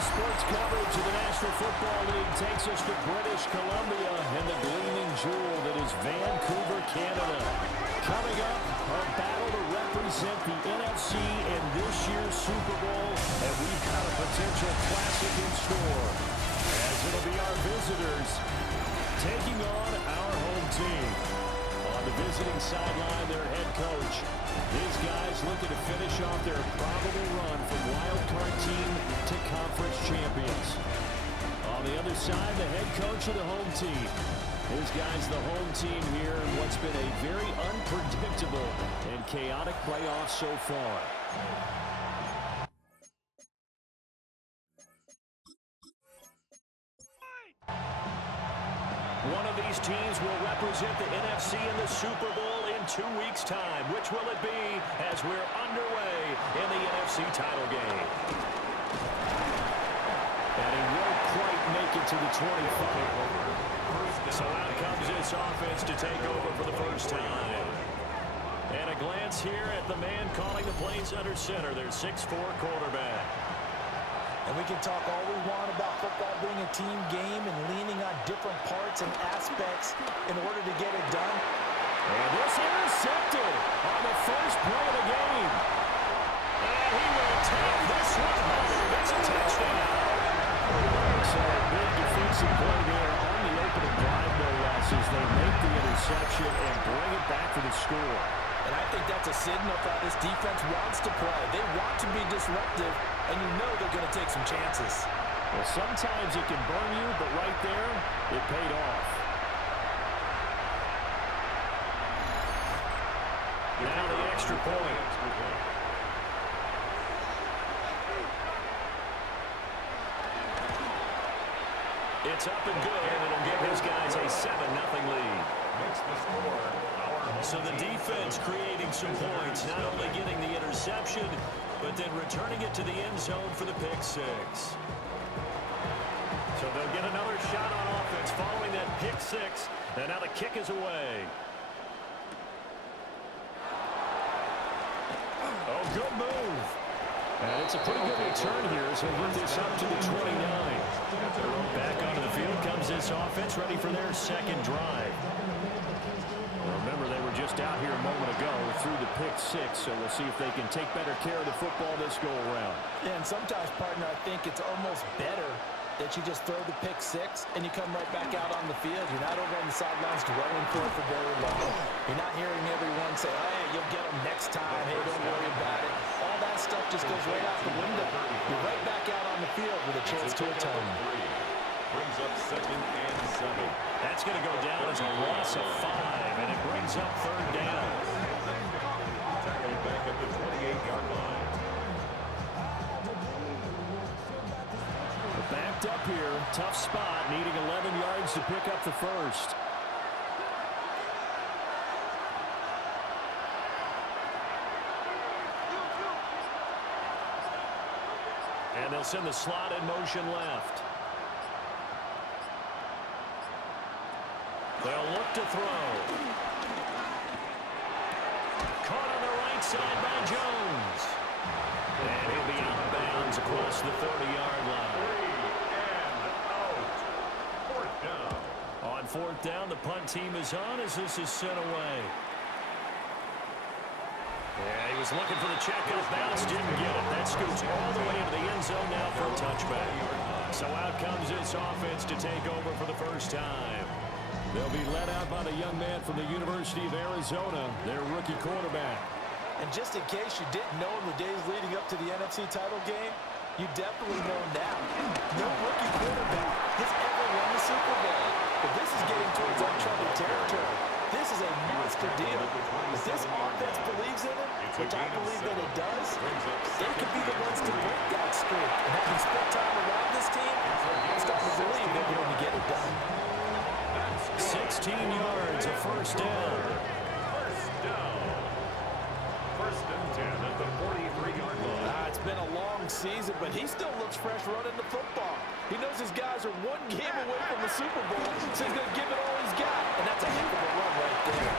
Sports coverage of the National Football League takes us to British Columbia and the gleaming jewel that is Vancouver, Canada. Coming up, a battle to represent the NFC in this year's Super Bowl, and we've got a potential classic in store, as it'll be our visitors taking on our home team. On the visiting sideline, their head coach. These guys looking to finish off their probable run from wildcard team to conference champions. On the other side, the head coach of the home team. His guys, the home team here, in what's been a very unpredictable and chaotic playoff so far. One of these teams will represent the NFC in the Super Bowl in 2 weeks' time. Which will it be as we're underway in the NFC title game? And he won't quite make it to the 25. So out comes this offense to take over for the first time. And a glance here at the man calling the plays under center, their 6'4" quarterback. And we can talk all we want about football being a team game and leaning on different parts and aspects in order to get it done. And this intercepted on the first play of the game. And he will take this one home. It's a touchdown. So a big defensive play there on the opening drive, no less, as they make the interception and bring it back for the score. And I think that's a signal for how this defense wants to play. They want to be disruptive, and you know they're going to take some chances. Well, sometimes it can burn you, but right there, it paid off. Now the extra point. It's up and good, and it'll give his guys a 7-0 lead. Makes the score. So the defense creating some points, not only getting the interception, but then returning it to the end zone for the pick six. So they'll get another shot on offense following that pick six, and now the kick is away. Oh, good move. And it's a pretty good return here as he'll bring this up to the 29. Back onto the field comes this offense, ready for their second drive. Remember, they were just out here a moment ago through the pick six, so we'll see if they can take better care of the football this go-around. Yeah, and sometimes, partner, I think it's almost better that you just throw the pick six and you come right back out on the field. You're not over on the sidelines dwelling for it for very long. You're not hearing everyone say, hey, you'll get them next time. Hey, don't worry about it. All that stuff just goes right out the window. You're right back out on the field with a chance to atone. Brings up 2nd and 7. That's going to go down as a loss of 5, and it brings up 3rd down. Tackled back at the 28-yard line. Backed up here, tough spot, needing 11 yards to pick up the first. And they'll send the slot in motion left. They'll look to throw. Caught on the right side by Jones. And he'll be out of bounds across the 30-yard line. 3 and out. 4th down. On 4th down, the punt team is on as this is sent away. Yeah, he was looking for the check off bounce, didn't get it. That scoots all the way into the end zone now for a touchback. So out comes this offense to take over for the first time. They'll be led out by the young man from the University of Arizona, their rookie quarterback. And just in case you didn't know in the days leading up to the NFC title game, you definitely know now. No rookie quarterback has ever won the Super Bowl. But this is getting towards uncharted territory. This is a monster deal. If this offense believes in it, which I believe that it does, they could be the ones to break that streak. And having spent time around this team, I'm starting to believe they're going to get it done. 16 yards, a first down. First down. 1st and 10 at the 43-yard line. It's been a long season, but he still looks fresh running the football. He knows his guys are one game away from the Super Bowl, so he's going to give it all he's got. And that's a heck of a run right there.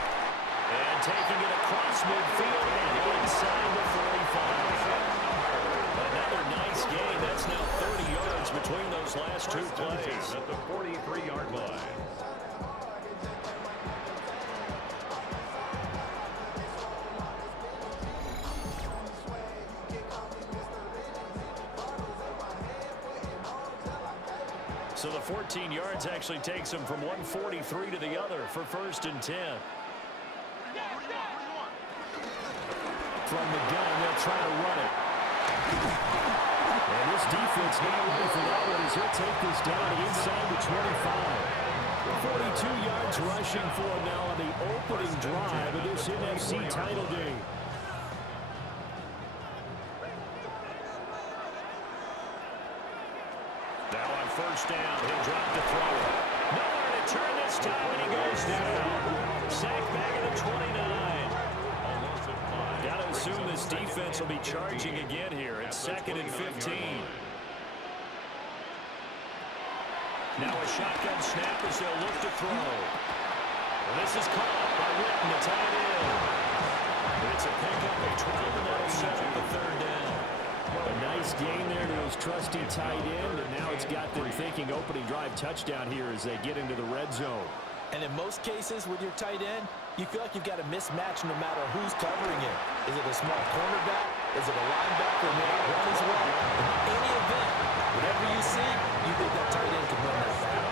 And taking it across midfield and inside the 45. Another nice game. That's now 30 yards. between those last two plays. At the 43-yard line. So the 14 yards actually takes him from 143 to the other for 1st and 10. From the gun, they'll try to run it. And this defense not ready for that one as he'll take this down inside the 25. 42 yards rushing for him now on the opening drive of this NFC title game. Now on 1st down, he'll drop the throw. Nowhere to turn this time, and he goes down. Sacked back at the 29. Got to assume this defense will be charging again here. It's 2nd and 15. Now a shotgun snap as they'll look to throw. Well, this is caught by Witten, the tight end. It's a pickup of 12, and that'll set up the 3rd down. A nice gain there to his trusty tight end, and now it's got them thinking opening drive touchdown here as they get into the red zone. And in most cases with your tight end, you feel like you've got a mismatch no matter who's covering it. Is it a small cornerback? Is it a linebacker who may not run as well? In any event, whatever you see, you think that tight end can win that battle.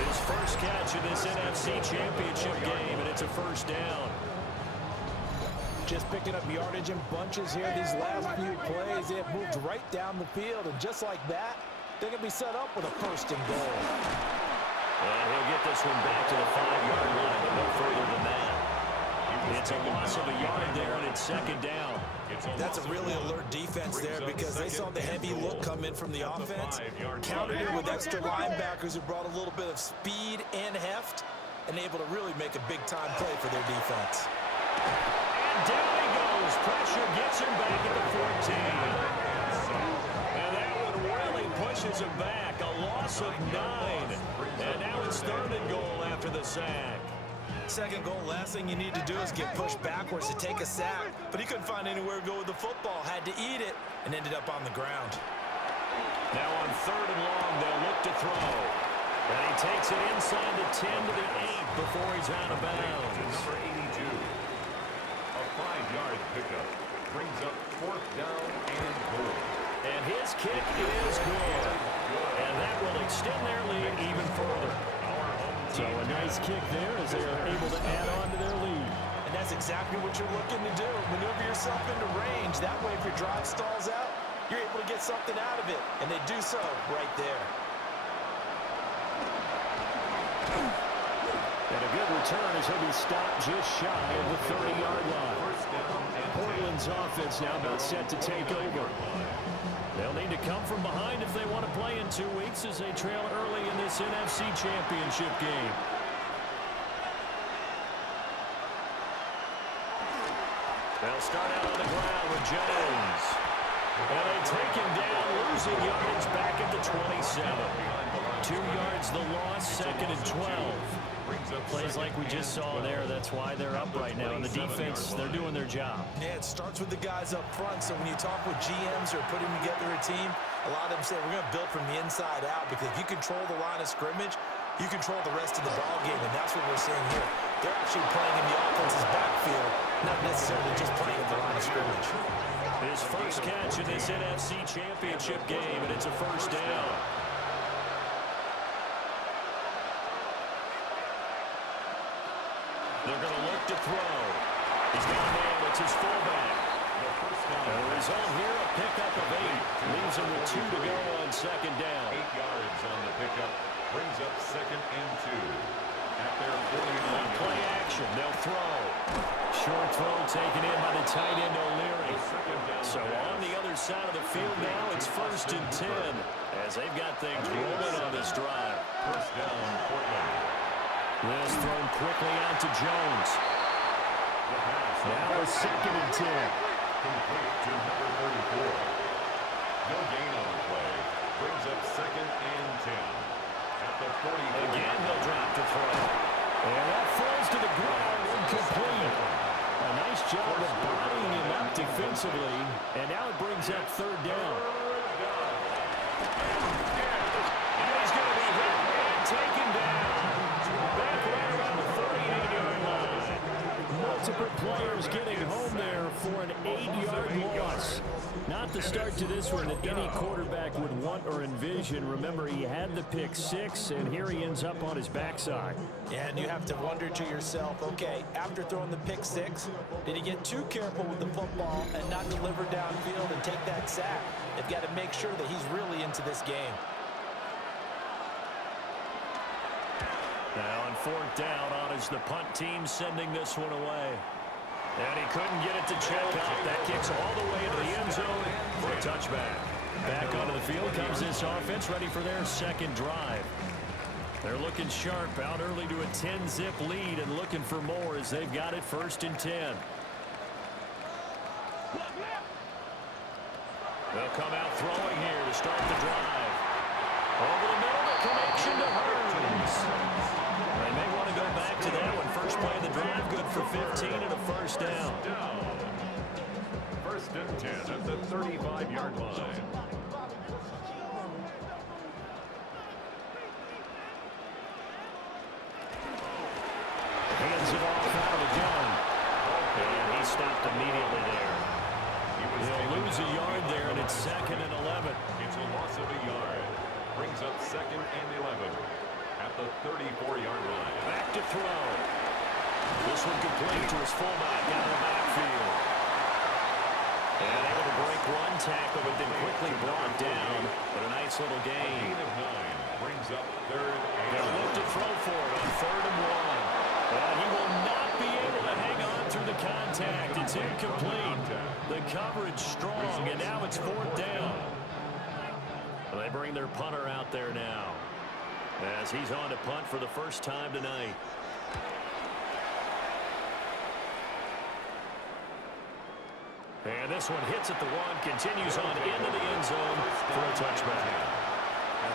His first catch in this NFC Championship game, and it's a 1st down. Just picking up yardage in bunches here. These last few plays, they have moved right down the field. And just like that, they're going to be set up with a 1st and goal. And he'll get this one back to the 5-yard line, but no further than that. It's a loss of a yard there, and it's 2nd down. That's a really alert defense there because they saw the heavy look come in from the offense, countered it with extra linebackers who brought a little bit of speed and heft, and able to really make a big-time play for their defense. And down he goes. Pressure gets him back at the 14. And that one really pushes him back. A loss of 9. And now it's 3rd and goal after the sack. 2nd goal, last thing you need to do is get pushed backwards to take a sack. But he couldn't find anywhere to go with the football. Had to eat it and ended up on the ground. Now on 3rd and long, they'll look to throw. And he takes it inside the 10 to the 8 before he's out of bounds. Number 82. A 5-yard pickup brings up 4th down and goal. And his kick is good. And that will extend their lead even further. So a nice kick there as they are able to add on to their lead. And that's exactly what you're looking to do. Maneuver yourself into range. That way, if your drive stalls out, you're able to get something out of it. And they do so right there. And a good return as he'll be stopped just shy of the 30-yard line. Portland's offense now about set to take over. They'll need to come from behind if they want to play in 2 weeks as they trail early in this NFC Championship game. They'll start out on the ground with Jones. And they take him down, losing yardage back at the 27. 2 yards the loss, 2nd and 12. Plays like we just saw there, that's why they're up right now. And the defense, they're doing their job. Yeah, it starts with the guys up front. So when you talk with GMs who are putting together a team, a lot of them say we're going to build from the inside out because if you control the line of scrimmage, you control the rest of the ball game, and that's what we're seeing here. They're actually playing in the offense's backfield, not necessarily just playing at the line of scrimmage. His first catch in this NFC Championship game, and it's a 1st down. They're going to look to throw. He's got a man. It's his fullback. The result here, a pickup of 8. Leaves him with 2 to go on 2nd down. 8 yards on the pickup. Brings up 2nd and 2. At their 40-line. Play action. They'll throw. Short throw taken in by the tight end O'Leary. So on the other side of the field now, it's 1st and 10 as they've got things rolling on this drive. 1st down, Portland. This thrown quickly out to Jones. Now a 2nd and 10. Complete to number 34. No gain on the play. Brings up 2nd and 10. At the 40. Again, they'll drop to throw. And that falls to the ground, incomplete. A nice job of bodying him up defensively. And now it brings up 3rd down. Keeper players getting home there for an 8-yard loss. Not the start to this one that any quarterback would want or envision. Remember, he had the pick 6, and here he ends up on his backside. Yeah, and you have to wonder to yourself, okay, after throwing the pick 6, did he get too careful with the football and not deliver downfield and take that sack? They've got to make sure that he's really into this game. Now on 4th down, on is the punt team sending this one away. And he couldn't get it to check out. That kicks all the way into the end zone for a touchback. Back onto the field comes this offense, ready for their second drive. They're looking sharp, out early to a 10-zip lead and looking for more as they've got it 1st and 10. They'll come out throwing here to start the drive. Over the middle, the connection to Hurns. They may want to go back to that one. First play of the drive, good for 15 and a 1st down. 1st and 10 at the 35-yard line. Hands it off out of the gun. And he stopped immediately there. He'll lose a yard there, and it's 2nd and 11. It's a loss of a yard. Brings up 2nd and 11 at the 34-yard line. Back to throw. This one complete to his fullback out of the backfield. And able to break one tackle, but then quickly brought down. But a nice little gain. Gain of 9 brings up 3rd and They'll look to throw for it on 3rd and 1. And he will not be able to hang on through the contact. It's incomplete. The coverage strong, and now it's 4th down. Well, they bring their punter out there now as he's on to punt for the first time tonight. And this one hits at the 1, continues on into the end zone for a touchback.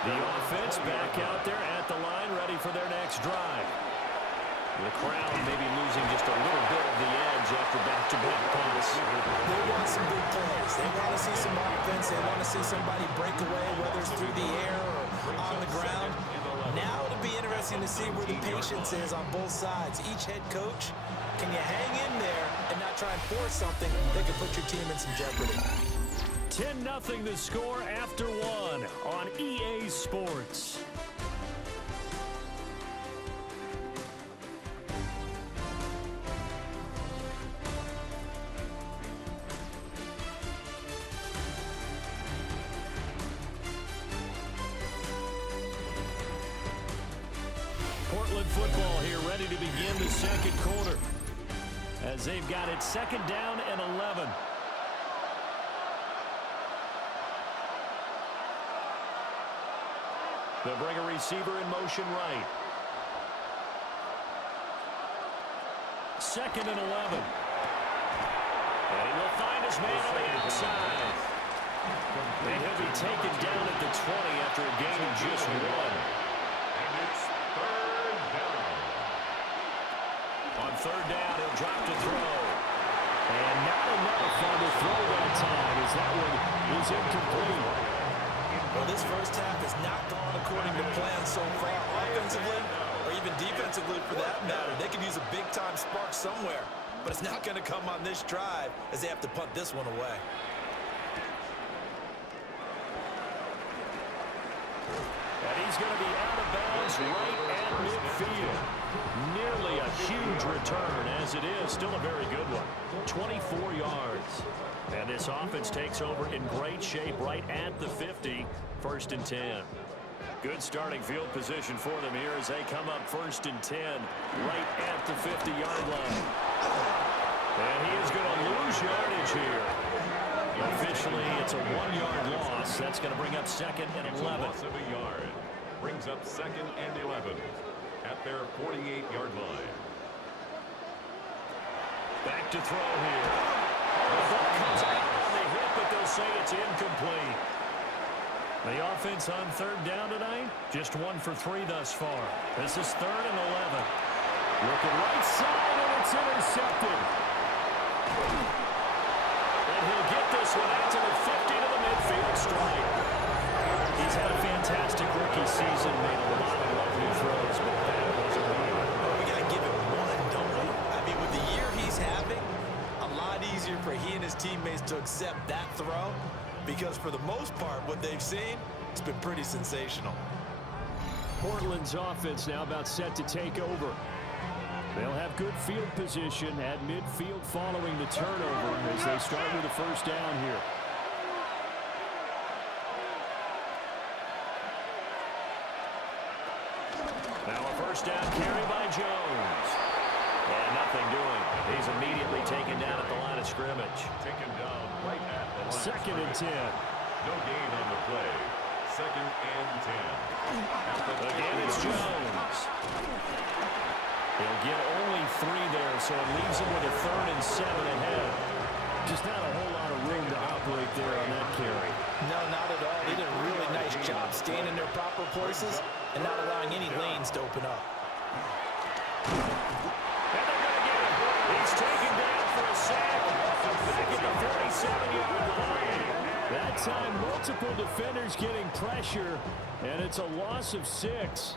The offense back out there at the line, ready for their next drive. The crowd maybe losing just a little bit of the edge after back-to-back punts. They want some big plays. They want to see some offense. They want to see somebody break away, whether it's through the air or on the ground. Now it'll be interesting to see where the patience is on both sides. Each head coach, can you hang in there and not try and force something that could put your team in some jeopardy? 10-0 the score after 1 on EA Sports. Portland football here, ready to begin the 2nd quarter as they've got it 2nd down and 11. They'll bring a receiver in motion right. 2nd and 11. And he will find his man on the outside. And he'll be taken down at the 20 after a gain of just 1. And it's 3rd down. On 3rd down, he'll drop to throw. And not enough on the throw that time as that one is incomplete. Well, this first half has not gone according to plan so far, offensively or even defensively for that matter. They could use a big-time spark somewhere, but it's not going to come on this drive as they have to punt this one away. And he's going to be out of bounds right at midfield. Nearly a huge return, as it is. Still a very good one. 24 yards. And this offense takes over in great shape right at the 50. 1st and 10. Good starting field position for them here as they come up 1st and 10 right at the 50-yard line. And he is going to lose yardage here. Officially, it's a 1-yard loss. That's going to bring up 2nd and 11. It's a loss of a yard. Brings up 2nd and 11 at their 48-yard line. Back to throw here. The ball comes out on the hit, but they'll say it's incomplete. The offense on 3rd down tonight, just 1 for 3 thus far. This is 3rd and 11. Looking right side, and it's intercepted. And he'll get this one out to the 50 to the midfield strike. He's had a fantastic rookie season, made a lot of lovely throws, but that wasn't one. Well, we got to give him one, don't we? I mean, with the year he's had, easier for he and his teammates to accept that throw, because for the most part, what they've seen, it's been pretty sensational. Portland's offense now about set to take over. They'll have good field position at midfield following the turnover as they start with the first down here. Now a first down carry by Jones. And nothing doing. He's immediately taken down at the line of scrimmage. Taken down right at the line. Second and 10. No gain on the play. Second and 10. Again, it's Jones. He'll get only 3 there, so it leaves him with a 3rd and 7 ahead. Just not a whole lot of room to operate there on that carry. No, not at all. They did a really nice job staying in their proper places and not allowing any lanes to open up. And they're going to get him. He's taken down for a sack. Back at the 47-yard line. That time, multiple defenders getting pressure, and it's a loss of 6.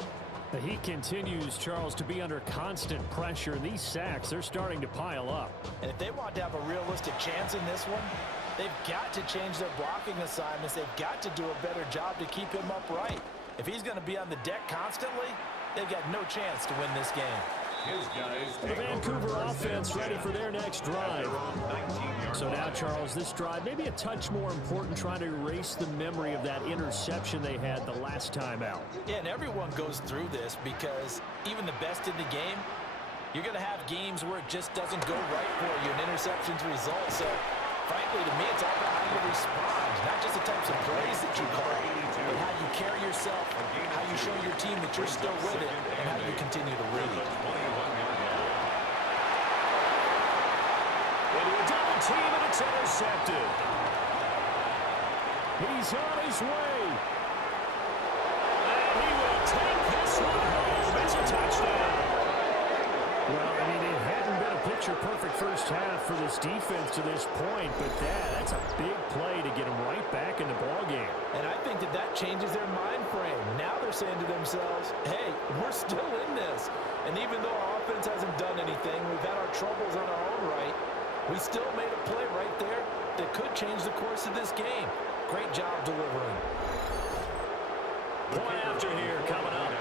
He continues, Charles, to be under constant pressure. These sacks, they're starting to pile up. And if they want to have a realistic chance in this one, they've got to change their blocking assignments. They've got to do a better job to keep him upright. If he's going to be on the deck constantly, they've got no chance to win this game. The Vancouver offense ready for their next drive. So now, Charles, this drive maybe a touch more important, trying to erase the memory of that interception they had the last time out. Yeah, and everyone goes through this because even the best in the game, you're going to have games where it just doesn't go right for you, an interception's result. So, frankly, to me, it's all about how you respond, not just the types of plays that you call, but how you carry yourself, how you show your team that you're still with it, and how you continue to lead. Into a double team, and it's intercepted. He's on his way. And he will take this one home. It's a touchdown. Well, I mean, it hadn't been a picture-perfect first half for this defense to this point, but that's a big play to get them right back in the ballgame. And I think that changes their mind frame. Now they're saying to themselves, hey, we're still in this. And even though our offense hasn't done anything, we've had our troubles on our own right, we still made a play right there that could change the course of this game. Great job delivering. Point after here coming up.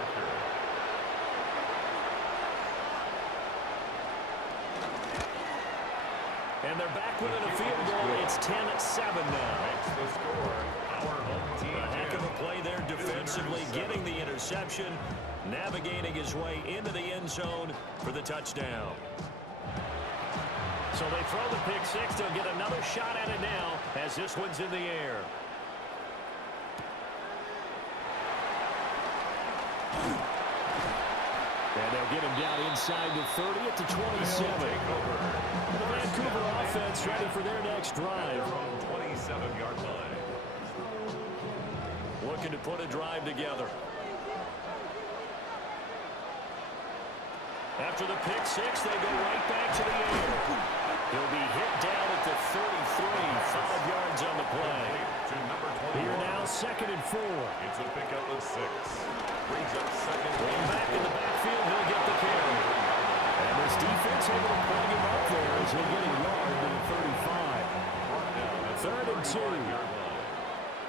And they're back within a field goal. It's 10-7 now. Makes the score. Our home team. A heck of a play there defensively, getting the interception, navigating his way into the end zone for the touchdown. So they throw the pick six. They'll get another shot at it now as this one's in the air. And they'll get him down inside the 30 at the 27. The Vancouver offense ready for their next drive. 27-yard line. Looking to put a drive together. After the pick six, they go right back to the air. He'll be hit down at the 33, 5 yards on the play. Here now, 2nd and 4. It's a pickup of 6. Brings up second. Going back in the backfield, he'll get the carry. And this defense able to plug him up there as he'll get a yard to the 35. 3rd and 2.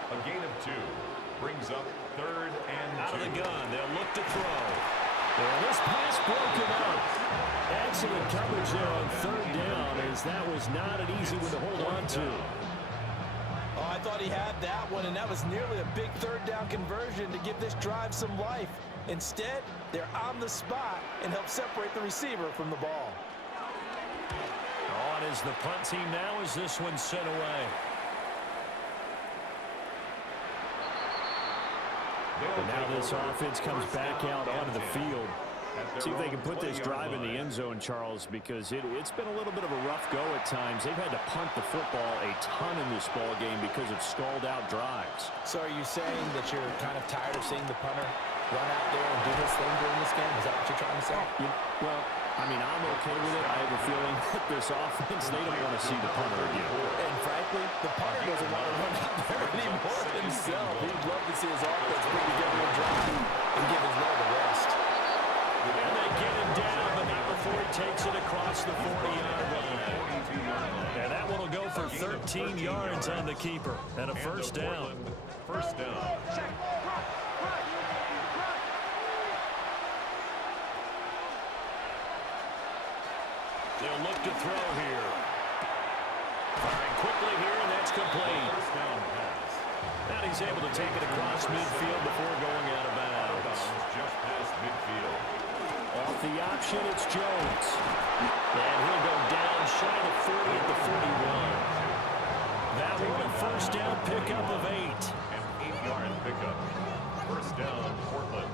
A gain of 2. Brings up 3rd and 2. Out of the gun, they'll look to throw. And this pass broken up. Excellent coverage there on 3rd down, as that was not an easy one to hold on to. Oh, I thought he had that one, and that was nearly a big 3rd down conversion to give this drive some life. Instead, they're on the spot and help separate the receiver from the ball. On is the punt team now as this one's sent away. But now this offense comes back out onto the field. See if they can put this drive in the end zone, Charles, because it's been a little bit of a rough go at times. They've had to punt the football a ton in this ball game because of stalled-out drives. So are you saying that you're kind of tired of seeing the punter run out there and do his thing during this game? Is that what you're trying to say? Well, I mean, I'm okay with it. I have a feeling that this offense, they don't want to see the punter again. And frankly, the punter doesn't want to run out there anymore himself. He'd love to see his offense put together a drive and give his leg a rest. And they get him down, but not before he takes it across the 40-yard line. And that one 14 yards on the keeper and a first down. First down. They'll look to throw here. Firing quickly here, and that's complete. First down pass. And he's able to take it across midfield before going out of bounds. Just past midfield. Off the option, it's Jones. And he'll go down shy of 40 at the 41. That one a first down pickup of 8. An 8-yard pickup. First down, Portland.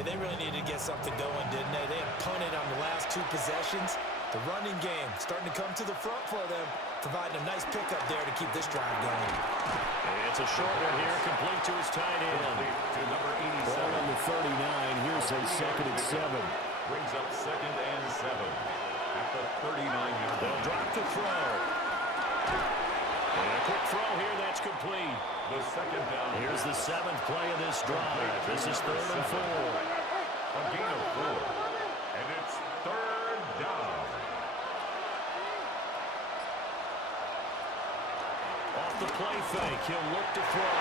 Yeah, they really needed to get something going, didn't they? They had punted on the last 2 possessions. The running game starting to come to the front for them, providing a nice pickup there to keep this drive going. It's a short one here, complete to his tight end. To number 87. Ball on the 39. Here's a 2nd and 7. Brings up 2nd and 7 at the 39-yard line. They'll drop the throw. And a quick throw here, that's complete. The second down. Here's the 7th play of this drive. This is 3rd and 4. A gain of 4. And it's 3rd down. Off the play fake, he'll look to throw.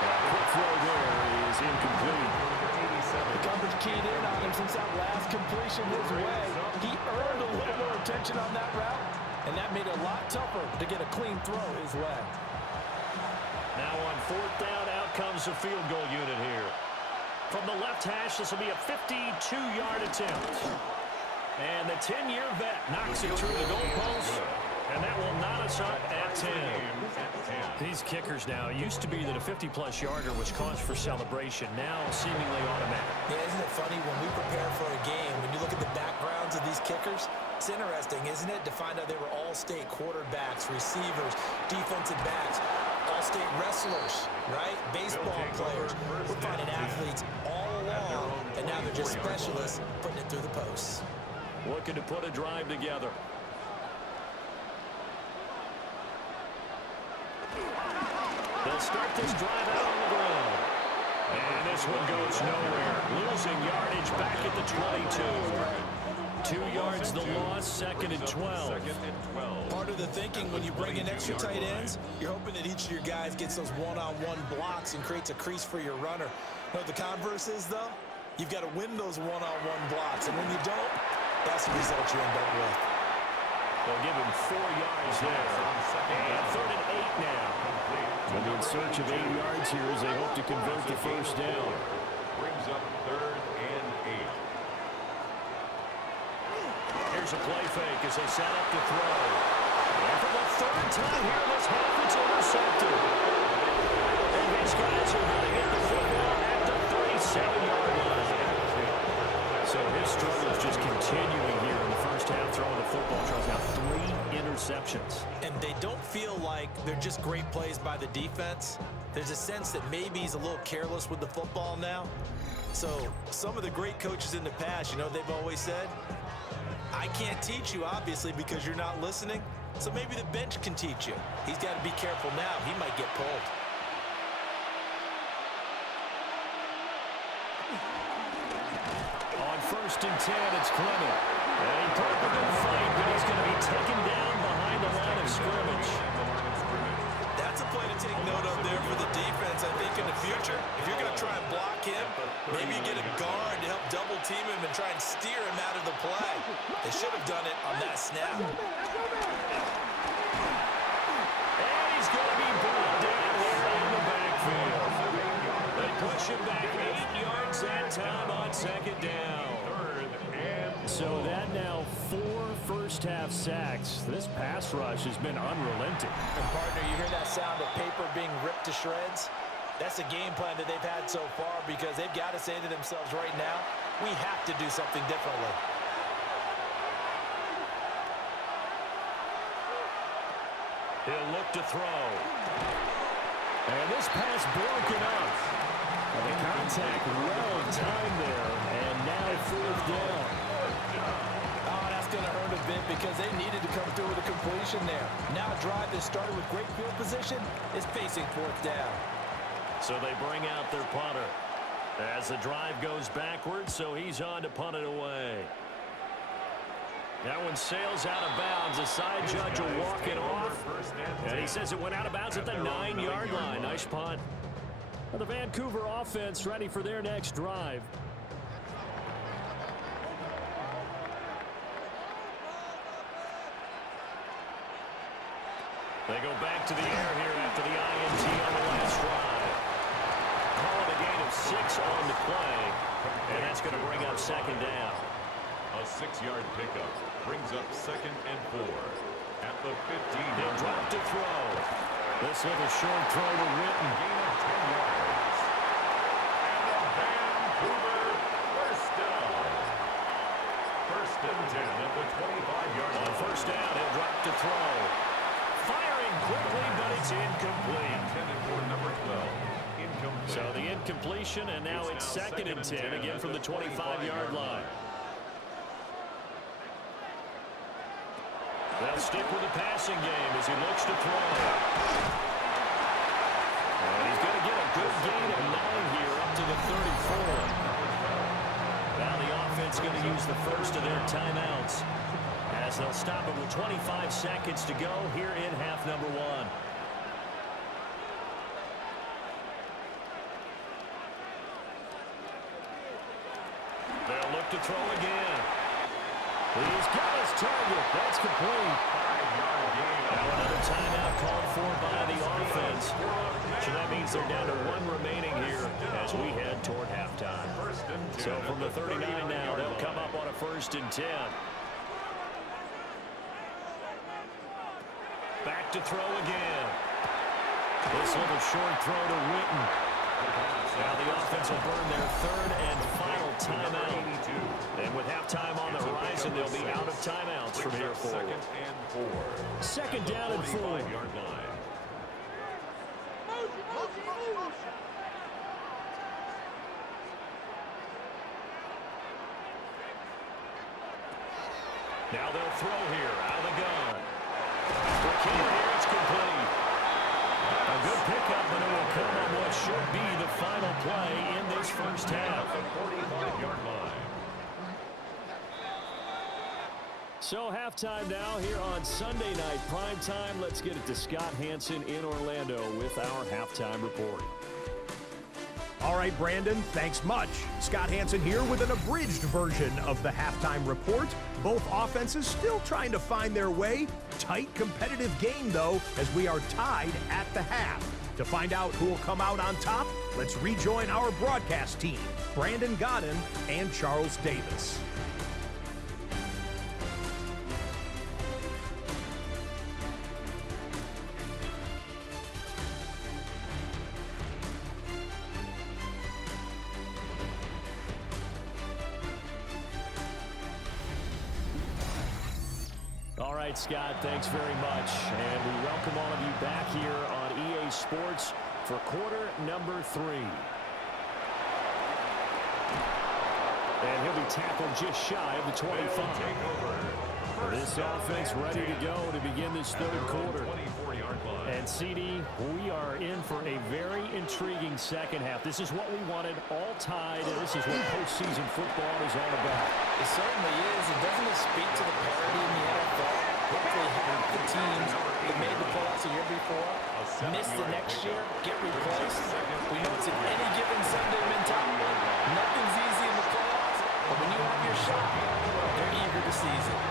That quick throw there is incomplete. The coverage keyed in on him since that last completion his way. He earned a little more attention on that route, and that made it a lot tougher to get a clean throw his way. Now on 4th down, out comes the field goal unit here. From the left hash, this will be a 52-yard attempt. And the 10-year vet knocks it through the goalpost, and that will knot us up at 10. These kickers now, it used to be that a 50-plus yarder was cause for celebration, now seemingly automatic. Yeah, isn't it funny when we prepare for a game, when you look at the backgrounds of these kickers, it's interesting, isn't it, to find out they were all-state quarterbacks, receivers, defensive backs, all-state wrestlers, right? Baseball players. We're finding athletes all along, and now they're just specialists putting it through the posts. Looking to put a drive together. They'll start this drive out on the ground. And this one goes nowhere. Losing yardage back at the 22. 2 yards the loss, 2nd and 12. Part of the thinking when you bring in extra tight ends, you're hoping that each of your guys gets those one-on-one blocks and creates a crease for your runner. You know, the converse is, though, you've got to win those one-on-one blocks. And when you don't, that's the result you end up with. They'll give him 4 yards there. And 3rd and 8 now. They'll be in search of 8 yards here as they hope to convert the first down. Brings up 3rd and 8. Here's a play fake as they set up to throw. And for the 3rd time here in this half, it's intercepted. And these guys are going to get the football at the 37-yard line. So his struggle is just continuing here in the first half, throwing the football. Charles now 3 interceptions. And they don't feel like they're just great plays by the defense. There's a sense that maybe he's a little careless with the football now. So some of the great coaches in the past, you know, they've always said, I can't teach you, obviously, because you're not listening. So maybe the bench can teach you. He's got to be careful now. He might get pulled. On 1st and 10, it's Clement. And he put up a good fight, but he's going to be taken down behind the line of scrimmage. That's a play to take note of there for the defense, I think, in the future. If you're going to try and block him, maybe you get a guard to help double team him and try and steer him out of the play. They should have done it on that snap. And he's going to be brought down here in the backfield. They push him back 8 yards that time on 2nd down. So that now 4 first-half sacks. This pass rush has been unrelenting. And partner, you hear that sound of paper being ripped to shreds? That's the game plan that they've had so far because they've got to say to themselves right now, we have to do something differently. He'll look to throw. And this pass broken up. And the contact well timed there. And now 4th down. Oh, that's going to hurt a bit because they needed to come through with a completion there. Now a drive that started with great field position is facing 4th down. So they bring out their punter as the drive goes backwards, so he's on to punt it away. That one sails out of bounds. The side judge will walk it off. And he says it went out of bounds at the 9-yard line. Nice punt. The Vancouver offense ready for their next drive. They go back to the air here after the INT on the last drive. Call it a gain of 6 on the play. And that's going to bring up second down. A 6-yard pickup brings up 2nd and 4 at the 15. He'll drop to throw. This little short throw to Witten. Gain of 10 yards. And the Vancouver first down. 1st and 10 at the 25-yard line. On first down, he'll drop to throw. Firing quickly, but it's incomplete. Intended for number 12. Incomplete. So the incompletion, and now it's 2nd and 10, again from the 25-yard line. They'll stick with the passing game as he looks to throw. And he's going to get a good gain of 9 here up to the 34. Now the offense going to use the first of their timeouts as they'll stop it with 25 seconds to go here in half number 1. They'll look to throw again. He's got his target. That's complete. Now another timeout called for by the offense. So that means they're down to 1 remaining here as we head toward halftime. So from the 39 now, they'll come up on a 1st and 10. Back to throw again. This little short throw to Witten. Now the offense will burn their 3rd and final timeout. And with halftime on the horizon, they'll be out of timeouts from here forward. 2nd down and 4. Now they'll throw here out of the gun. Here it's complete. A good pickup, but it will come on what should be the final play in this first half. 45-yard line. So halftime now here on Sunday night prime time. Let's get it to Scott Hansen in Orlando with our halftime report. All right, Brandon, thanks much. Scott Hansen here with an abridged version of the halftime report. Both offenses still trying to find their way. Tight, competitive game, though, as we are tied at the half. To find out who will come out on top, let's rejoin our broadcast team, Brandon Godden and Charles Davis. All right, Scott, thanks very much. And we welcome all of you back here on EA Sports for quarter number 3. And he'll be tackled just shy of the 25. This offense ready to go to begin this 3rd quarter. And CD, we are in for a very intriguing second half. This is what we wanted, all tied. This is what postseason football is all about. It certainly is. It doesn't it speak to the parity in the NFL? Hopefully half the teams that made the playoffs a year before miss the next year, get replaced. We know it's an any given Sunday mentality. Nothing's easy in the playoffs, but when you have your shot, they're eager to seize it.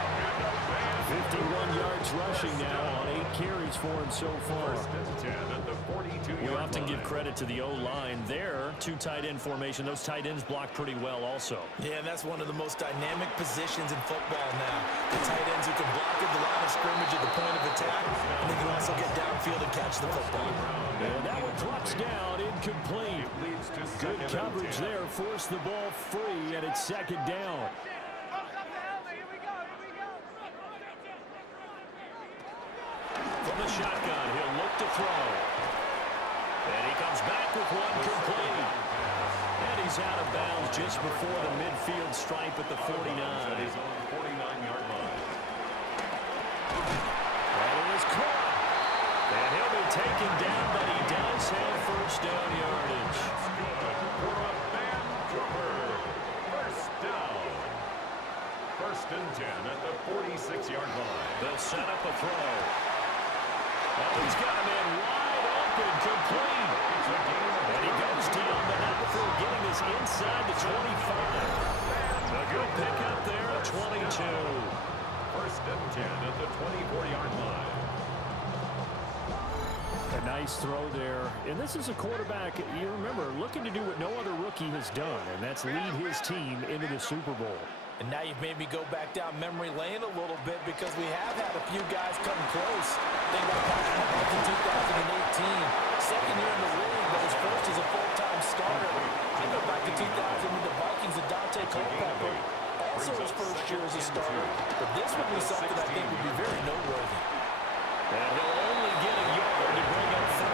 51 yards rushing now on 8 carries for him so far. We often give credit to the O-line there. 2 tight end formation. Those tight ends block pretty well also. Yeah, and that's one of the most dynamic positions in football now. The tight ends who can block at the line of scrimmage at the point of attack, and they can also get downfield and catch the football. And that one drops down, incomplete. Good coverage there, forced the ball free, and it's 2nd down. From the shotgun, he'll look to throw. And he comes back with one complete. And he's out of bounds just before the midfield stripe at the 49. He's on the 49-yard line. And it is caught. And he'll be taken down, but he does have first down yardage. Good for a Vancouver. First down. 1st and 10 at the 49. 2. First and 10 at the 24-yard line. A nice throw there. And this is a quarterback, you remember, looking to do what no other rookie has done, and that's lead his team into the Super Bowl. And now you've made me go back down memory lane a little bit because we have had a few guys come close. Think about Patrick Mahomes in 2018. Second year in the league, but his first as a full-time starter. I go back to 2000 with the Vikings and Dante Culpepper. Also his first year as a starter. But this would be something I think would be very noteworthy. And he'll only get a yard to bring up 31.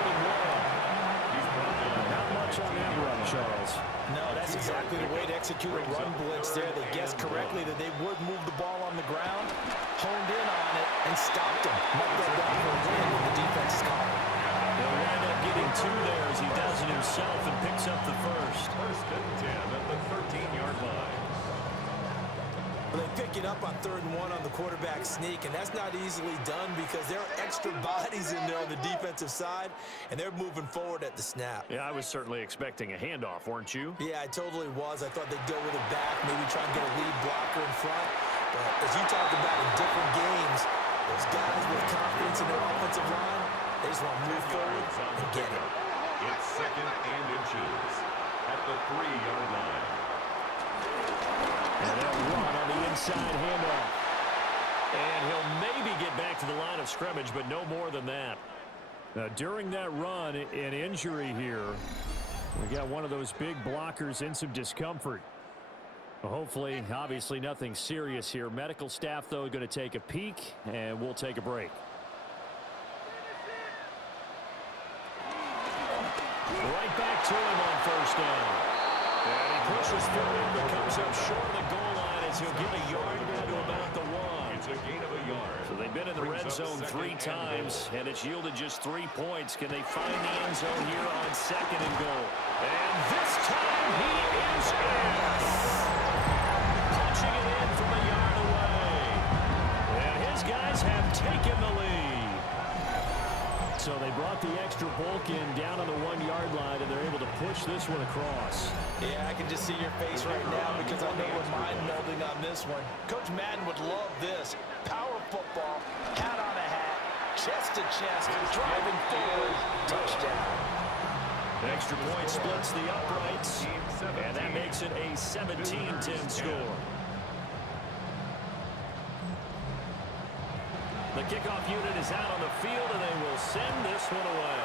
Not much on that run, Charles. No, that's exactly the way to execute a run blitz there. They guessed correctly that they would move the ball on the ground, honed in on it, and stopped him. Mark that down for a win when the defense is caught. He'll wind up getting 2 there as he does it himself and picks up the first. First and 10 at the 13-yard line. Well, they pick it up on 3rd and 1 on the quarterback sneak, and that's not easily done because there are extra bodies in there on the defensive side, and they're moving forward at the snap. Yeah, I was certainly expecting a handoff, weren't you? Yeah, I totally was. I thought they'd go with it back, maybe try and get a lead blocker in front. But as you talked about in different games, those guys with confidence in their offensive line, they just want to move forward and get it. It's second and inches at the 3-yard line. And they'll run on the inside handoff. And he'll maybe get back to the line of scrimmage, but no more than that. Now, during that run, an injury here. We got one of those big blockers in some discomfort. Well, hopefully, obviously, nothing serious here. Medical staff, though, going to take a peek, and we'll take a break. Right back to him on first down. And he pushes forward, but comes up short of the goal line as he'll get a yard down to about the 1. It's a gain of a yard. So they've been in the red zone 3 times, and it's yielded just 3 points. Can they find the end zone here on 2nd and goal? And this time he is in. Punching it in from a yard away. And his guys have taken the lead. So they brought the extra bulk in down on the 1-yard line, and they're able to push this one across. Yeah, I can just see your face right now because I know we're mind melding on this one. Coach Madden would love this. Power football, hat on a hat, chest to chest, driving forward, touchdown. Extra point splits the uprights, and that makes it a 17-10 score. The kickoff unit is out on the field, and they will send this one away.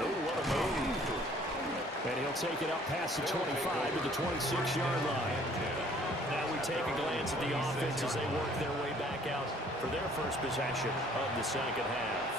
Oh, what a move. And he'll take it up past the 25 to the 26-yard line. Now we take a glance at the offense as they work their way back out for their first possession of the second half.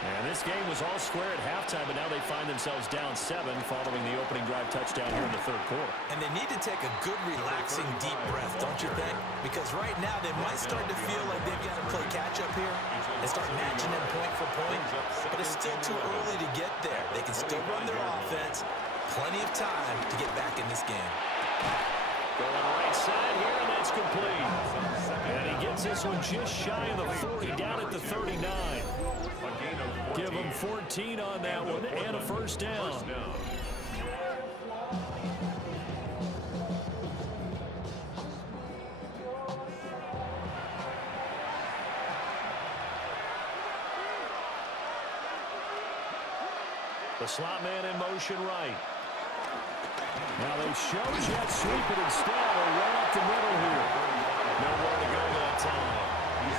And this game was all square at halftime, but now they find themselves down 7 following the opening drive touchdown here in the 3rd quarter. And they need to take a good, relaxing, deep breath, don't you think? Because right now they might start to feel like they've got to play catch-up here and start matching them point for point. But it's still too early to get there. They can still run their offense. Plenty of time to get back in this game. Going right side here, and that's complete. And he gets this one just shy of the 40, down at the 39. Give him 14 on that one, and a first down. The slot man in motion right. Now they show jet sweep it instead, or run up the middle here. Nowhere to go that time. He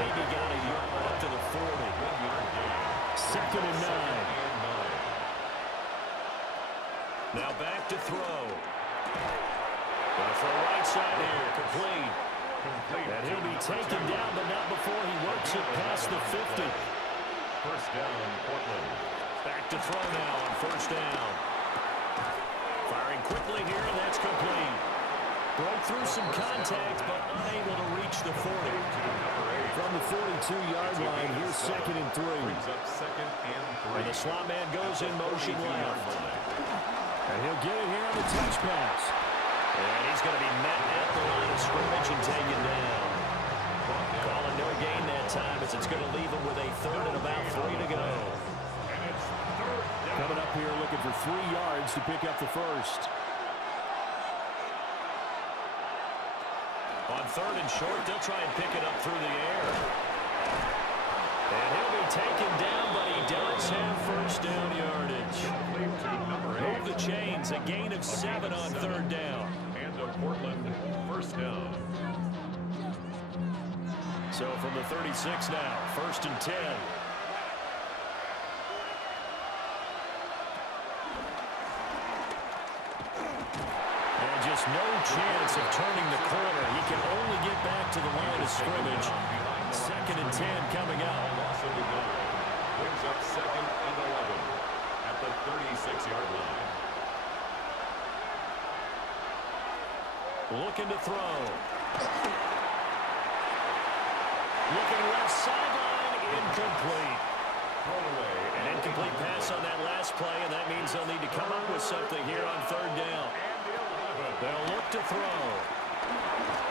maybe got a yard up to the 40. 2nd and 9. Now back to throw. Gonna throw right side here, complete. And he'll be taken down, but not before he works it past the 50. First down, Portland. Back to throw now on first down. Firing quickly here, and that's complete. Broke through some contact, but unable to reach the 40. From the 42-yard line, here's 2nd and 3. And the slot man goes in motion left. And he'll get it here on the touch pass. And he's going to be met at the line of scrimmage and taken down. Calling no gain that time as it's going to leave him with a 3rd and about 3 to go. Coming up here, looking for 3 yards to pick up the first. On 3rd and short, they'll try and pick it up through the air. And he'll be taken down, but he does have first down yardage. Move the chains, a gain of 7 on 3rd down. And a Portland first down. So from the 36 now, 1st and 10. And just no chance of turning the corner. He can only get back to the line of scrimmage. 2nd and 10 coming up. Loss of the goal. Brings up 2nd and 11 at the 36-yard line. Looking to throw. Looking left sideline, incomplete. An incomplete pass on that last play, and that means they'll need to come up with something here on 3rd down. They'll look to throw.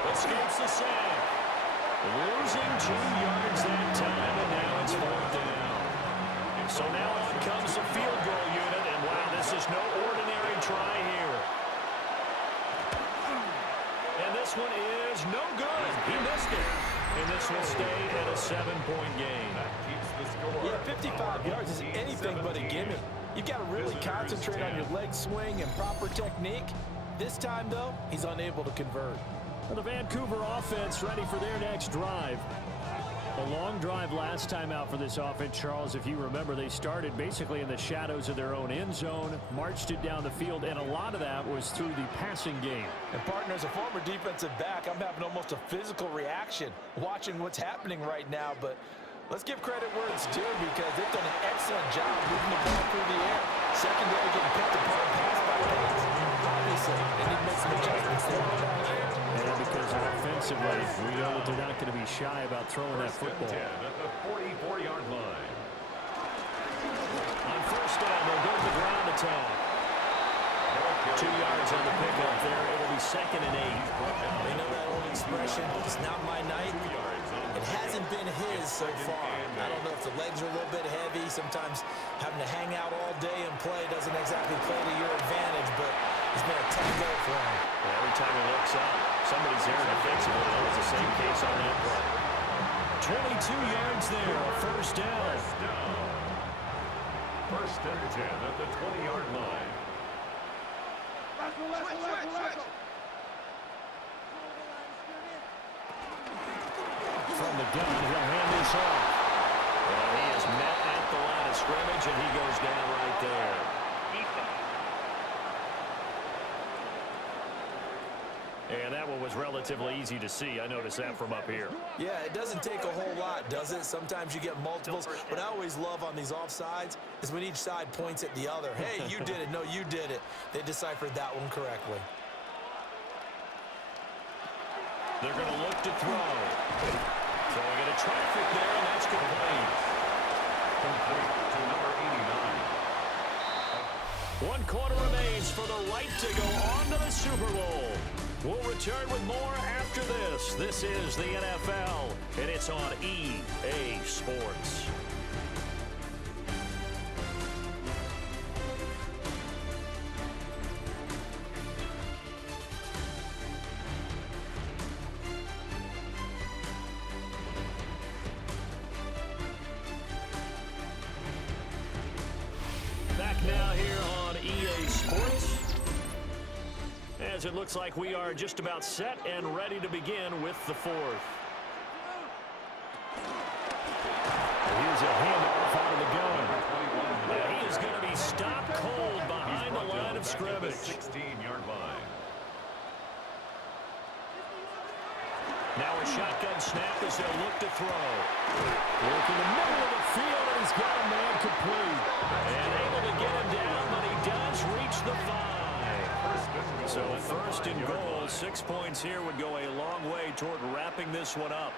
Escapes the sack. Losing 2 yards that time, and now it's 4th down. So now on comes the field goal unit, and wow, this is no ordinary try here. And this one is no good. He missed it. And this will stay at a 7-point game. Keeps the score. Yeah, 55 yards is anything but a gimme. You've got to really concentrate on your leg swing and proper technique. This time, though, he's unable to convert. The Vancouver offense ready for their next drive. A long drive last time out for this offense, Charles. If you remember, they started basically in the shadows of their own end zone, marched it down the field, and a lot of that was through the passing game. And partner, as a former defensive back, I'm having almost a physical reaction watching what's happening right now. But let's give credit where it's due, because they've done an excellent job moving the ball through the air. Secondary getting picked apart pass by pass. Obviously, they need to make some adjustments there. And because offensively, we know that they're not going to be shy about throwing that football. 10 at the 44-yard line. On 1st down, they'll go to the ground attack. 2 yards on the pickup there. It'll be 2nd and 8. They know that old expression, it's not my night. It hasn't been his so far. I don't know if the legs are a little bit heavy. Sometimes having to hang out all day and play doesn't exactly play to your advantage, but it's been a tough go for him. Well, every time he looks up, somebody's there defensively. That was the same case on that play. 22 yards there, a 1st down. 1st and 10 at the 20-yard line. From the gun, he'll hand this off. Well, he is met at the line of scrimmage, and he goes down right there. And that one was relatively easy to see. I noticed that from up here. Yeah, it doesn't take a whole lot, does it? Sometimes you get multiples. What I always love on these offsides is when each side points at the other. Hey, you did it. No, you did it. They deciphered that one correctly. They're going to look to throw. Throwing into traffic there, and that's complete. Complete to number 89. 1 quarter remains for the right to go on to the Super Bowl. We'll return with more after this. This is the NFL, and it's on EA Sports. Back now here on EA Sports. As it looks like we are just about set and ready to begin with the 4th. Here's a handoff out of the gun. And he is going to be stopped cold behind the line of scrimmage. 16-yard line. Now a shotgun snap as they'll look to throw. Working the middle of the field, and he's got a man complete. And able to get him down, but he does reach the 5. So 1st and goal, 6 points here would go a long way toward wrapping this one up.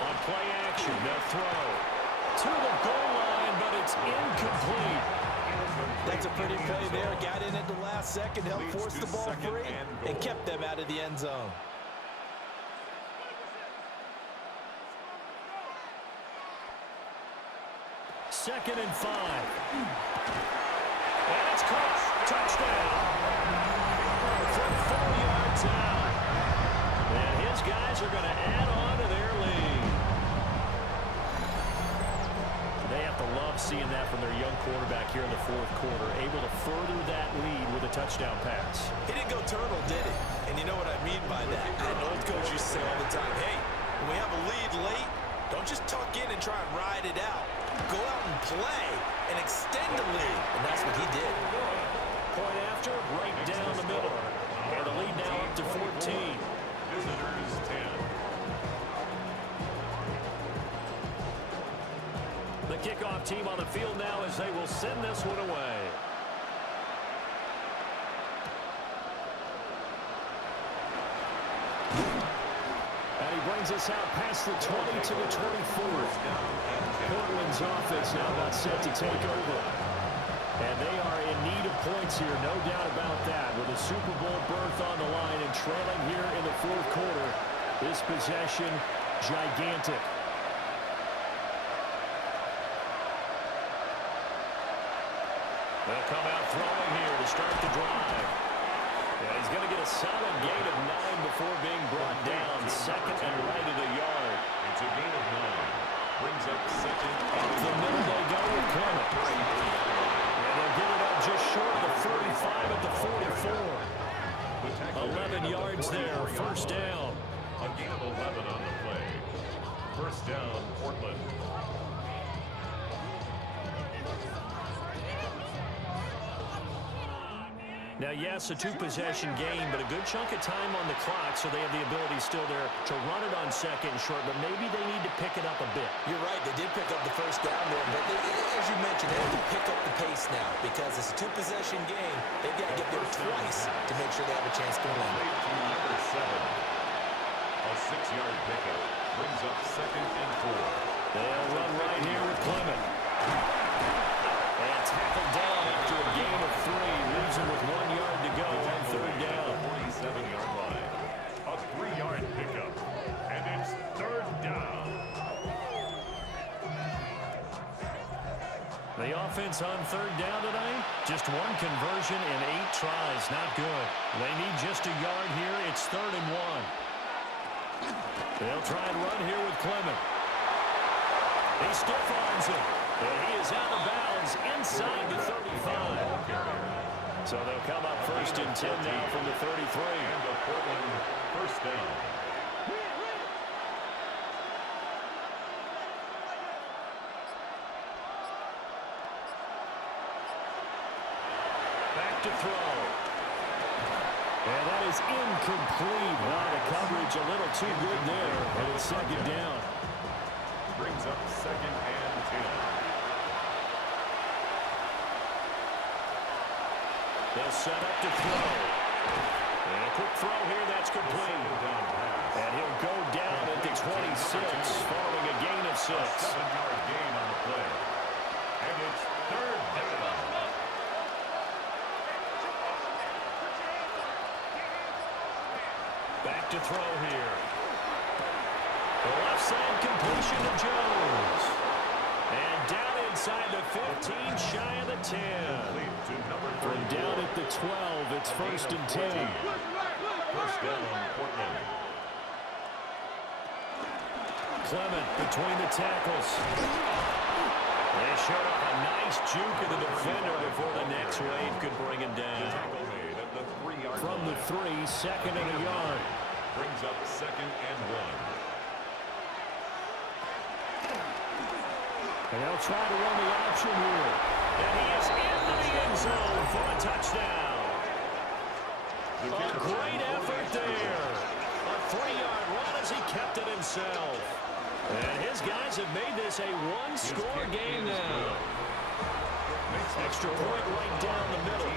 On play action, they'll throw to the goal line, but it's incomplete. That's a pretty play there. Got in at the last second, helped force the ball free, and kept them out of the end zone. 2nd and 5. And it's caught. Touchdown. From 4 yards out. And his guys are going to add on to their lead. They have to love seeing that from their young quarterback here in the 4th quarter, able to further that lead with a touchdown pass. He didn't go turtle, did he? And you know what I mean by that. An old coach used to say all the time, hey, when we have a lead late, don't just tuck in and try and ride it out. Go out and play and extend the lead. And that's what he did. Point after, right down the middle. And the lead now up to 14. Visitors 10. The kickoff team on the field now as they will send this one away. And he brings us out past the 20 to the 24. Portland's offense now about set to take over. And they are in need of points here, no doubt about that. With a Super Bowl berth on the line and trailing here in the 4th quarter. This possession, gigantic. They'll come out throwing here to start the drive. And he's going to get a solid gain of 9 before being brought down. 2nd and right of the yard. It's a gain of 9. Brings up 2nd. Up the middle they go with Clement. And they'll get it up just short of the 35 at the 44. 11 yards there, 1st down. A gain of 11 on the play. 1st down, Portland. Now, yes, a 2-possession game, but a good chunk of time on the clock, so they have the ability still there to run it on 2nd and short, but maybe they need to pick it up a bit. You're right. They did pick up the 1st down there, but as you mentioned, they have to pick up the pace now because it's a 2-possession game. They've got to get there twice to make sure they have a chance to win. Number 7. A 6-yard pickup. Brings up 2nd and 4. They'll run right here with Clement. And tackled down after a gain of 3. Leaves him with 1 yard to go on 3rd down. 47-yard line. A 3-yard pickup. And it's 3rd down. The offense on 3rd down tonight, just 1 conversion in 8 tries. Not good. They need just a yard here. It's 3rd and 1. They'll try and run here with Clement. He stiff arms it. And he is out of bounds inside the 35. So they'll come up 1st and 10 now from the 33. And a Portland 1st down. Back to throw. And that is incomplete. Wow, the coverage a little too good there. And it's 2nd down. Brings up 2nd and 10. They'll set up to throw. And a quick throw here, that's complete. And he'll go down at the 26, following a gain of 6. 7-yard gain on the play. And it's 3rd down. Back to throw here. The left side completion to Jones. And down inside the 15, shy of the 10. From down at the 12, it's 1st and 10. 1st down, Portland. Clement between the tackles. They showed up a nice juke of the defender before the next wave could bring him down. From the 3, 2nd and a yard. Brings up 2nd and 1. And they'll try to run the option here. And he is into the end zone for a touchdown. A great effort there. A 3-yard run as he kept it himself. And his guys have made this a 1-score game now. Extra point right down the middle.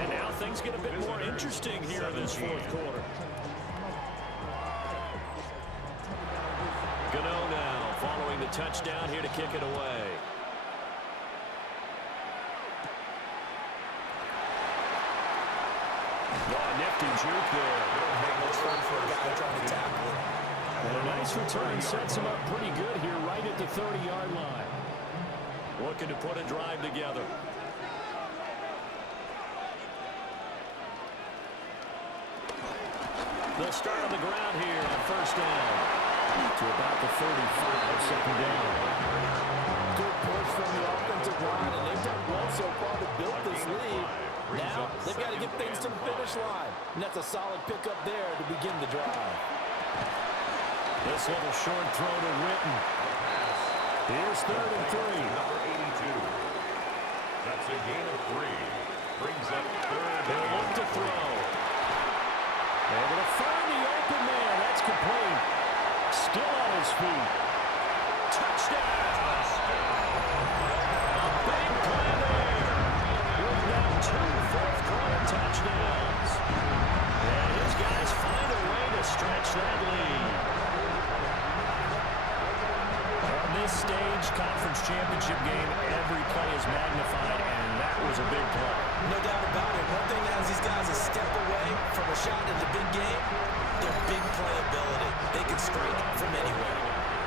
And now things get a bit more interesting here in this 4th quarter. Gano now following the touchdown here to kick it away. Oh, nifty juke there. It's fun for a guy trying to tackle it. And a nice return sets him up pretty good here right at the 30-yard line. looking to put a drive together. They'll start on the ground here on first down. To about the 35, second down. Good push from the offensive line, and they've done well so far to build this lead. Now, they've got to get things to the finish line. And that's a solid pickup there to begin the drive. This little short throw to Witten. Here's 3rd and 3. Number 82. That's a gain of 3. Brings up 3rd. They'll look to throw. Able to find the open man. That's complete. Still on his feet. Touchdown. A big play there. With now 2 fourth-quarter touchdowns. And his guys find a way to stretch that lead. On this stage, conference championship game, every play is magnified, and that was a big play. No doubt about it. One thing that has these guys a step away from a shot in the big game, their big playability. They can strike from anywhere.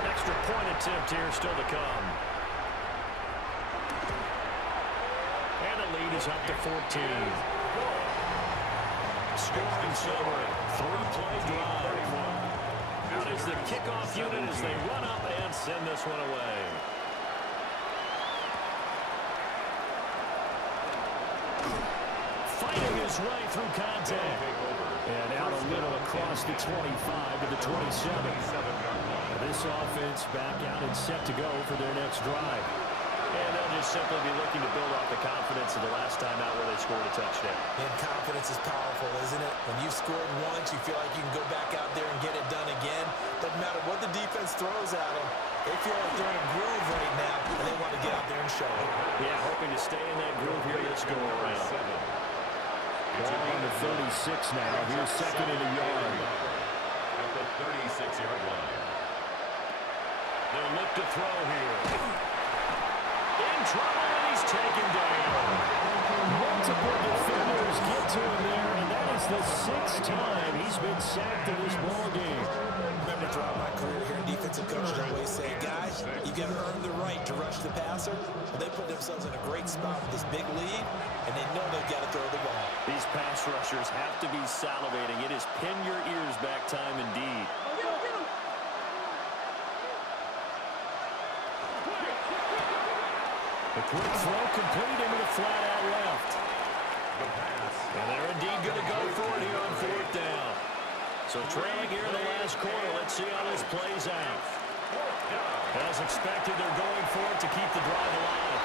Extra point attempt here still to come. And the lead is up to 14. Scoring summary, 3-play drive. Out is the kickoff unit as they run up and send this one away. Fighting his way through contact. And out a little across the 25 to the 27. This offense back out and set to go for their next drive. And they'll just simply be looking to build off the confidence of the last time out where they scored a touchdown. And confidence is powerful, isn't it? When you've scored once, you feel like you can go back out there and get it done again. Doesn't matter what the defense throws at them. They feel like they're in a groove right now, and they want to get out there and show it. Yeah, hoping to stay in that groove here this go around. Ball on the 36 now. Here's 2nd and a yard. At the 36-yard line. They'll look to throw here. In trouble, and he's taken down. Multiple defenders get to him there, and that is the 6th time he's been sacked in this ball game. Remember, throughout my career here, defensive coaches always say, guys, you got to earn the right to rush the passer. Well, they put themselves in a great spot with this big lead, and they know they've got to throw the ball. These pass rushers have to be salivating. It is pin your ears back time indeed. The quick throw complete into the flat out left. And they're indeed going to go for it here on 4th down. So trailing here in the last quarter. Let's see how this plays out. As expected, they're going for it to keep the drive alive.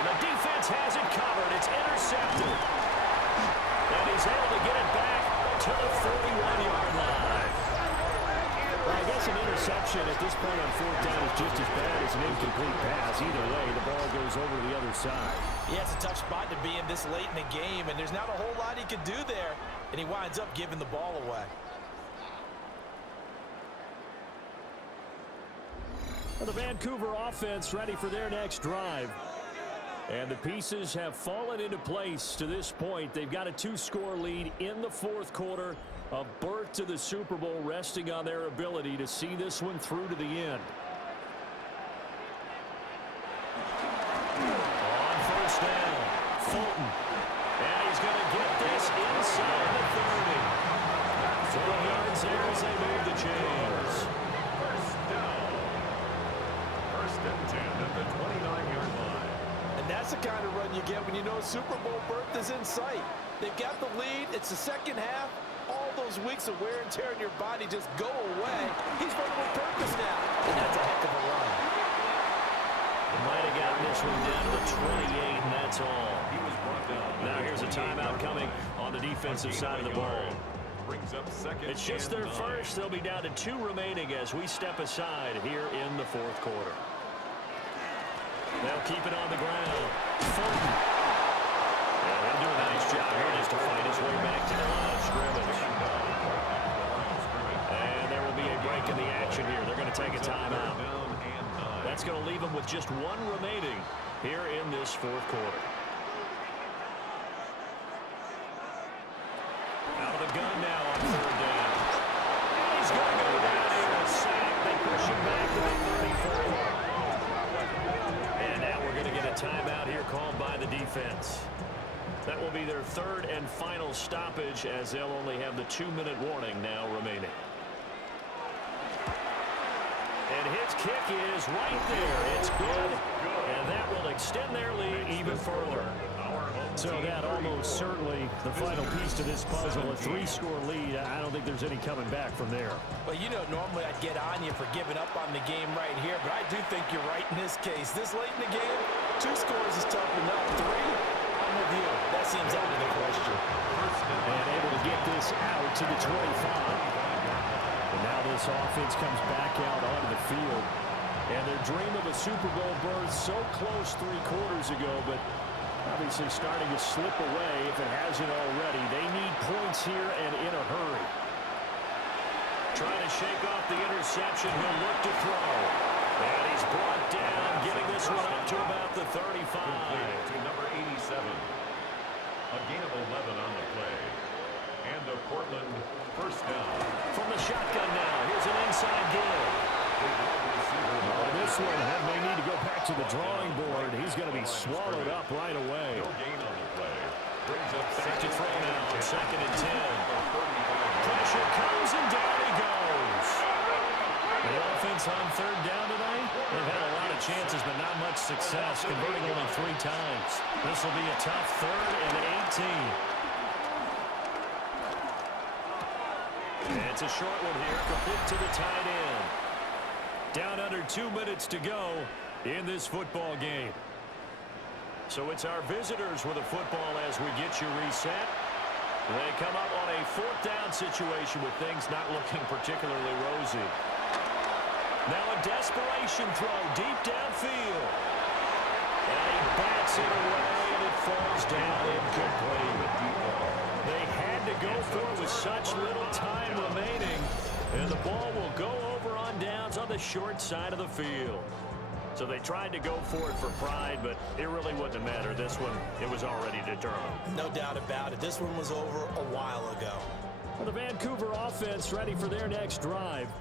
And the defense has it covered. It's intercepted. And he's able to get it back to the 41-yard line. Well, I guess an interception at this point on 4th down is just as bad as an incomplete pass. Either way, the ball goes over to the other side. Yeah, it's a tough spot to be in this late in the game, and there's not a whole lot he can do there, and he winds up giving the ball away. Well, the Vancouver offense ready for their next drive. And the pieces have fallen into place to this point. They've got a 2-score lead in the 4th quarter. A berth to the Super Bowl resting on their ability to see this one through to the end. On first down, Fulton. And he's going to get this inside the 30. 4 yards there as they move the chains. First down. 1st and 10 at the 29-yard line. And that's the kind of run you get when you know Super Bowl berth is in sight. They've got the lead. It's the second half. All those weeks of wear and tear in your body just go away. He's running with purpose now. And that's a heck of a run. They might have gotten this one down to the 28, and that's all. He was brought down. Now here's a timeout coming on the defensive side of the ball. Brings up 2nd. It's just their first. They'll be down to 2 remaining as we step aside here in the 4th quarter. They'll keep it on the ground. Fulton. Yeah, they'll do a nice job here just to find his way back to the line of scrimmage. And there will be a break in the action here. They're going to take a timeout. That's going to leave them with just 1 remaining here in this 4th quarter. Out of the gun now on 3rd down. And he's going to go down here and sack. They push him back to the 34. And now we're going to get called by the defense. That will be their third and final stoppage, as they'll only have the 2-minute warning now remaining. And his kick is right there. It's good, and that will extend their lead even further. So that almost certainly the final piece to this puzzle, a 3-score lead. I don't think there's any coming back from there. Well, you know, normally I'd get on you for giving up on the game right here, but I do think you're right in this case. This late in the game, 2 scores is tough enough. 3, I'm with you. That seems out of the question. And able to get this out to the 25. And now this offense comes back out onto the field. And their dream of a Super Bowl berth so close 3 quarters ago, but obviously starting to slip away if it hasn't already. They need points here and in a hurry. Trying to shake off the interception. He'll look to throw. And he's brought down, getting this one up to about the 35. To number 87. A gain of 11 on the play. And the Portland first down. From the shotgun now. Here's an inside give. This one may need to go back to the drawing board. He's going to be swallowed up right away. No gain on the play. Brings up back to throw now. 2nd and 10. Pressure comes and down he goes. The offense on 3rd down tonight. They've had a lot of chances, but not much success, converting only 3 times. This will be a tough 3rd and 18. And it's a short one here, complete to the tight end. Down under 2 minutes to go in this football game. So it's our visitors with a football as we get you reset. They come up on a 4th down situation with things not looking particularly rosy. Now a desperation throw deep downfield. And he bats it away, and it falls down incomplete. They had to go for it with such little time remaining. And the ball will go over on downs on the short side of the field. So they tried to go for it for pride, but it really wouldn't have mattered. This one, it was already determined. No doubt about it. This one was over a while ago. Well, the Vancouver offense ready for their next drive.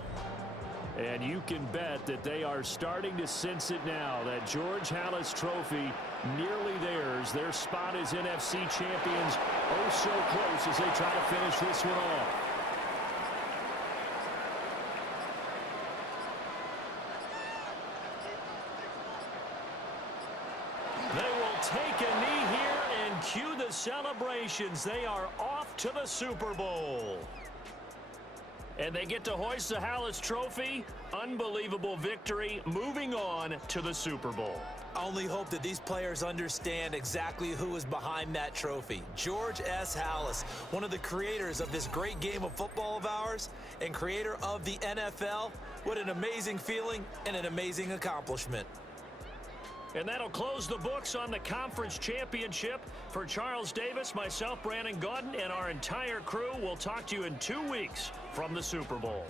And you can bet that they are starting to sense it now. That George Halas trophy nearly theirs. Their spot as NFC champions oh so close as they try to finish this one off. Take a knee here and cue the celebrations. They are off to the Super Bowl. And they get to hoist the Halas trophy. Unbelievable victory. Moving on to the Super Bowl. I only hope that these players understand exactly who is behind that trophy. George S. Halas, one of the creators of this great game of football of ours and creator of the NFL. What an amazing feeling and an amazing accomplishment. And that'll close the books on the conference championship. For Charles Davis, myself, Brandon Gaudin, and our entire crew, we'll talk to you in 2 weeks from the Super Bowl.